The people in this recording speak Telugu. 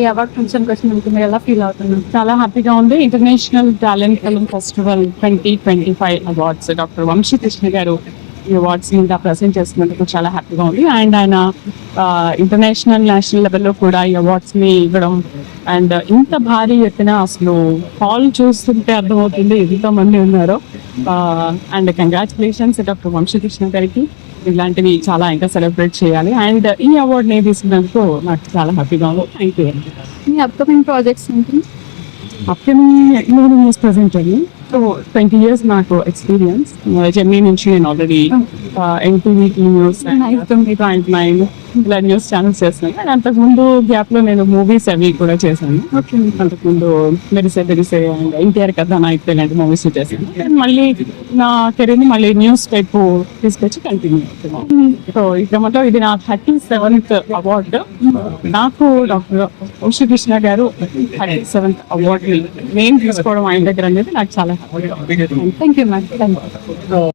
ఈ అవార్డ్ ఫంక్షన్ కోసం మీరు ఎలా ఫీల్ అవుతున్నారు? చాలా హ్యాపీగా ఉంది. International talent film festival 2025 awards doctor Vamsikrishna గారు ఈ అవార్డ్స్ ఇంకా ప్రజెంట్ చేస్తున్నందుకు చాలా హ్యాపీగా ఉంది. అండ్ ఆయన ఇంటర్నేషనల్ నేషనల్ లెవెల్లో కూడా ఈ అవార్డ్స్ ని ఇవ్వడం అండ్ ఇంత భారీ ఎత్తున అసలు హాల్ చూస్తుంటే అర్థమవుతుంది ఎంతో మంది ఉన్నారు. అండ్ కంగ్రాచులేషన్స్ డాక్టర్ వంశీకృష్ణ గారికి. ఇలాంటివి చాలా ఇంకా సెలబ్రేట్ చేయాలి. అండ్ ఈ అవార్డ్ ని తీసుకున్నందుకు నాకు చాలా హ్యాపీగా ఉంది. Thank you. Me upcoming projects ఏంటి? అప్కమింగ్ ప్రెసెంట్ అండి. సో 20 years నాకు ఎక్స్పీరియన్స్ జర్నీ నుంచి నేను ఆల్రెడీ ఎన్టీవీ న్యూస్ పాయింట్ 9 ఇలా న్యూస్ ఛానల్స్ చేస్తున్నాను. అండ్ అంతకుముందు గ్యాప్ లో నేను మూవీస్ అవి కూడా చేశాను. అంతకుముందు మెరిసే అండ్ ఎన్టీఆర్ కథ నాయకుడు ఇలాంటి మూవీస్ చేశాను. And మళ్ళీ నా కెరీర్ ని మళ్ళీ న్యూస్ వైపు తీసుకొచ్చి కంటిన్యూ అవుతున్నాను. సో ఈ క్రమంలో ఇది నా 37th అవార్డు. నాకు డాక్టర్ వంశీకృష్ణ గారు 37th అవార్డు నేను తీసుకోవడం ఆయన దగ్గర అనేది నాకు చాలా thank you ma'am. Thank you.